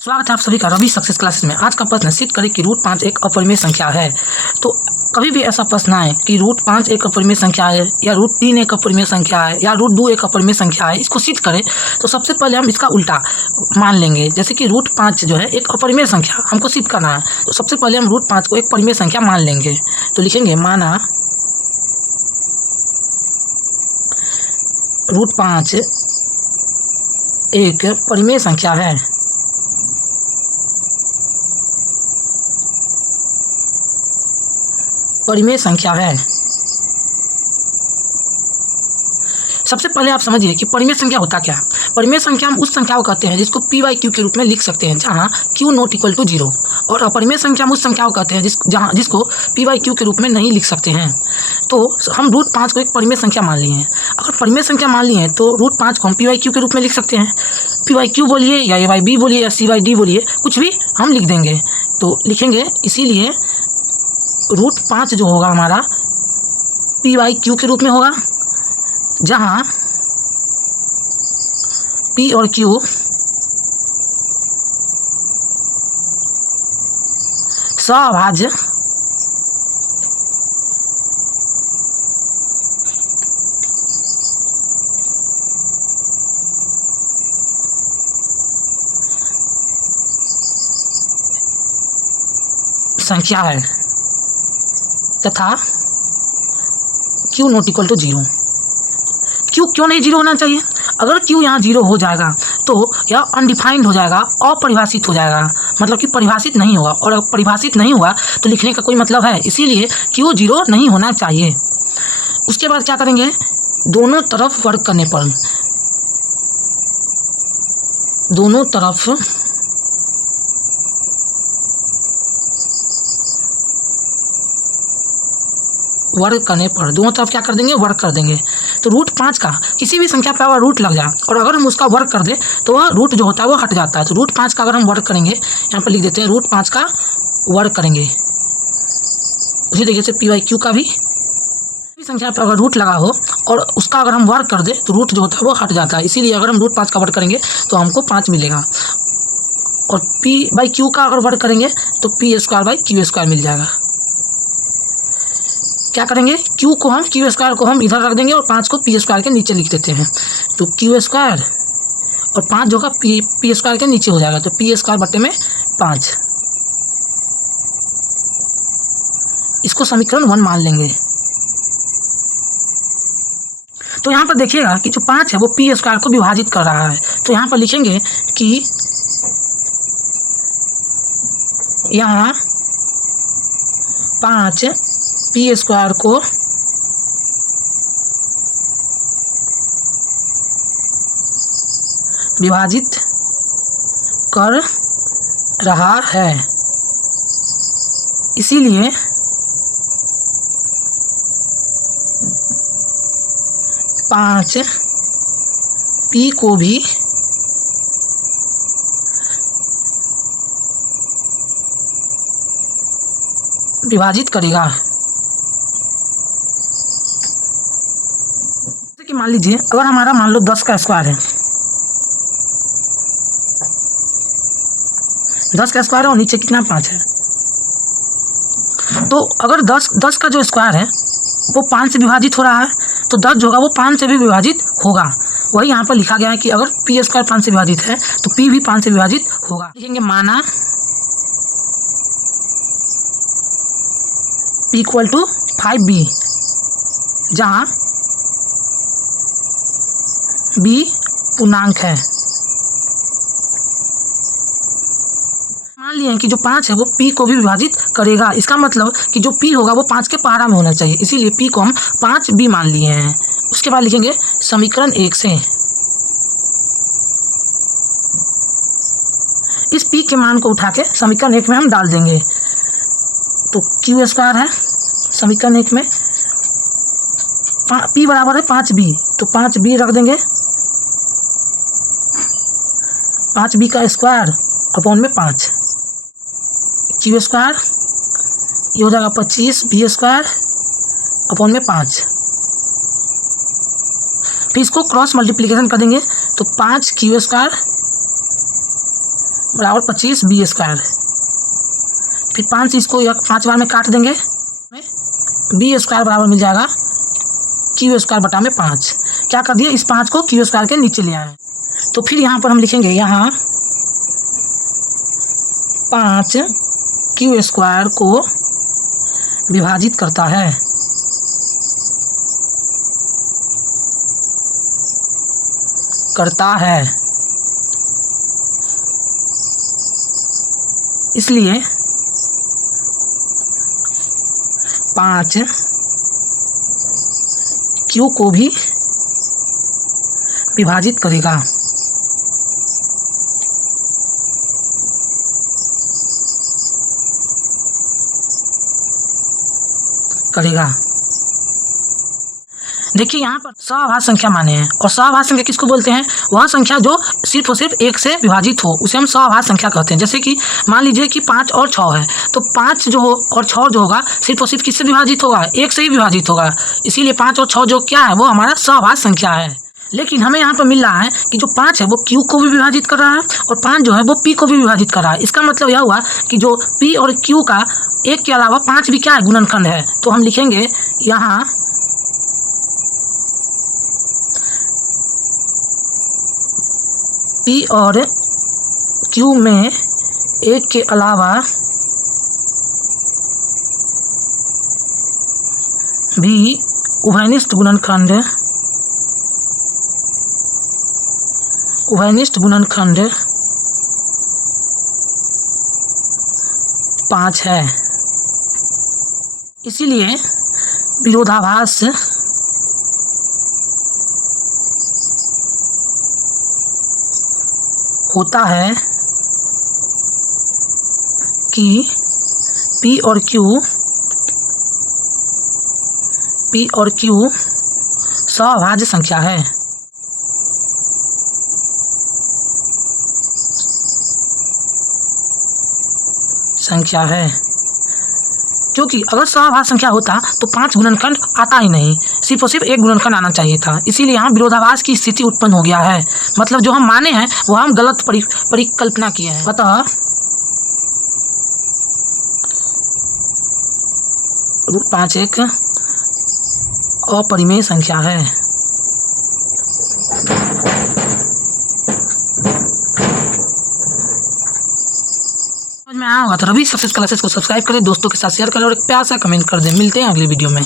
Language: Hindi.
स्वागत है आप सभी का रवि सक्सेस क्लासेस में। आज का प्रश्न सिद्ध करें कि रूट 5 एक अपरिमेय संख्या है। तो कभी भी ऐसा प्रश्न आए कि रूट 5 एक अपरिमेय संख्या है या रूट 3 एक अपरिमेय संख्या है या रूट 2 एक अपरिमेय संख्या है, इसको सिद्ध करें तो सबसे पहले हम इसका उल्टा मान लेंगे। जैसे कि रूट 5 जो है एक अपरिमेय संख्या हमको सिद्ध करना है, तो सबसे पहले हम रूट 5 को एक परिमेय संख्या मान लेंगे। तो लिखेंगे माना रूट 5 एक परिमेय संख्या है। परिमेय संख्या है। सबसे पहले आप समझिए कि परिमेय संख्या होता क्या है। परिमेय संख्या हम उस संख्या को कहते हैं जिसको p बाई क्यू के रूप में लिख सकते हैं जहाँ q नॉट इक्वल टू 0, और अपरिमेय संख्या हम उस संख्या को कहते हैं जिसको p बाई क्यू के रूप में नहीं लिख सकते हैं। तो हम रूट 5 को एक परिमेय संख्या मान लिए हैं। अगर परिमेय संख्या मान लिए हैं तो रूट 5 को हम p बाई क्यू के रूप में लिख सकते हैं। p बाई क्यू बोलिए या a बाई b बोलिए या c बाई d बोलिए, कुछ भी हम लिख देंगे। तो लिखेंगे इसीलिए रूट 5 जो होगा हमारा p बाई क्यू के रूप में होगा, जहाँ p और q सभाज्य संख्या है तथा q not equal to 0। q क्यों नहीं 0 होना चाहिए? अगर q यहाँ 0 हो जाएगा तो यह अनडिफाइंड हो जाएगा, अपरिभाषित हो जाएगा, मतलब कि परिभाषित नहीं होगा, और अगर परिभाषित नहीं हुआ तो लिखने का कोई मतलब है। इसीलिए q 0 नहीं होना चाहिए। उसके बाद क्या करेंगे, दोनों तरफ वर्ग करने पर दोनों तरफ वर्ग करने पर दोनों तरफ क्या कर देंगे, वर्ग कर देंगे। तो रूट 5 का किसी भी संख्या पर अगर रूट लग जाए और अगर हम उसका वर्ग कर दें तो वह रूट जो होता है वो हट जाता है। तो रूट 5 का अगर हम वर्ग करेंगे, यहाँ पर लिख देते हैं रूट 5 का वर्ग करेंगे। उसी तरीके से p बाई क्यू का भी संख्या पर अगर रूट लगा हो और उसका अगर हम वर्ग कर दें तो रूट जो होता है वो हट जाता है। इसीलिए अगर हम रूट 5 का वर्ग करेंगे तो हमको 5 मिलेगा, और p बाई क्यू का अगर वर्ग करेंगे तो p square by Q square मिल जाएगा। क्या करेंगे, q को हम क्यू स्क्वायर को हम इधर रख देंगे और 5 को p स्क्वायर के नीचे लिख देते हैं। तो क्यू स्क्वायर और 5 जो होगा p स्क्वायर के नीचे हो जाएगा, तो p स्क्वायर बटे में 5। इसको समीकरण 1 मान लेंगे। तो यहाँ पर देखिएगा कि जो 5 है वो p स्क्वायर को विभाजित कर रहा है। तो यहाँ पर लिखेंगे कि यहाँ 5 p स्क्वायर को विभाजित कर रहा है, इसीलिए पाँच p को भी विभाजित करेगा। जैसे कि मान लीजिए अगर हमारा मान लो 10 का स्क्वायर है, 10 का स्क्वायर है और नीचे कितना 5 है, तो अगर 10 का जो स्क्वायर है वो 5 से विभाजित हो रहा है तो 10 जो होगा वो 5 से भी विभाजित होगा। वही यहाँ पर लिखा गया है कि अगर p स्क्वायर 5 से विभाजित है तो p भी 5 से विभाजित होगा। लिखेंगे माना p इक्वल टू 5b, जहाँ b पूर्णांक है। मान लिए हैं कि जो 5 है वो p को भी विभाजित करेगा। इसका मतलब कि जो p होगा वो 5 के पहाड़ा में होना चाहिए, इसीलिए p को हम 5b मान लिए हैं। उसके बाद लिखेंगे समीकरण 1 से इस p के मान को उठा के समीकरण 1 में हम डाल देंगे। तो q स्क्वायर है समीकरण 1 में, p बराबर है 5b, तो 5b रख देंगे, 5b का स्क्वायर अपॉन में 5, क्यू स्क्वायर ये हो जाएगा 25b स्क्वायर अपॉन में 5। फिर इसको क्रॉस मल्टीप्लिकेशन कर देंगे तो 5 क्यू स्क्वायर बराबर 25 बी स्क्वायर। फिर 5 इसको 5 बार में काट देंगे, बी स्क्वायर बराबर मिल जाएगा क्यू स्क्वायर बटा में 5। क्या कर दिए, इस 5 को क्यू स्क्वायर के नीचे ले आए। तो फिर यहाँ पर हम लिखेंगे, यहाँ 5 क्यू स्क्वायर को विभाजित करता है, इसलिए 5 क्यू को भी विभाजित करेगा। देखिए यहाँ पर सभाज्य संख्या माने हैं, और सभाज्य संख्या किसको बोलते हैं, वह संख्या जो सिर्फ और सिर्फ 1 से विभाजित हो उसे हम सभाज्य संख्या कहते हैं। जैसे कि मान लीजिए कि 5 और 6 है, तो 5 जो हो और 6 जो होगा सिर्फ और सिर्फ किससे विभाजित होगा, 1 से ही विभाजित होगा। इसीलिए 5 और 6 जो क्या है वो हमारा सभाज्य संख्या है। लेकिन हमें यहाँ पर मिल रहा है कि जो 5 है वो Q को भी विभाजित कर रहा है और 5 जो है वो P को भी विभाजित कर रहा है। इसका मतलब यह हुआ कि जो P और Q का 1 के अलावा 5 भी क्या है, गुणनखंड है। तो हम लिखेंगे यहाँ P और Q में 1 के अलावा भी उभयनिष्ठ गुणनखंड 5 है। इसीलिए विरोधाभास होता है कि P और Q सभाज्य संख्या है। क्योंकि अगर सभाज्य संख्या होता तो 5 गुणनखंड आता ही नहीं, सिर्फ और सिर्फ 1 गुणनखंड आना चाहिए था। इसीलिए यहाँ विरोधाभास की स्थिति उत्पन्न हो गया है। मतलब जो हम माने हैं वो हम गलत परिकल्पना किए हैं। अतः √5 एक अपरिमेय संख्या है। समझ में आया होगा तो रवि सक्सेस क्लासेस को सब्सक्राइब करें, दोस्तों के साथ शेयर करें और एक प्यार सा कमेंट कर दें। मिलते हैं अगली वीडियो में।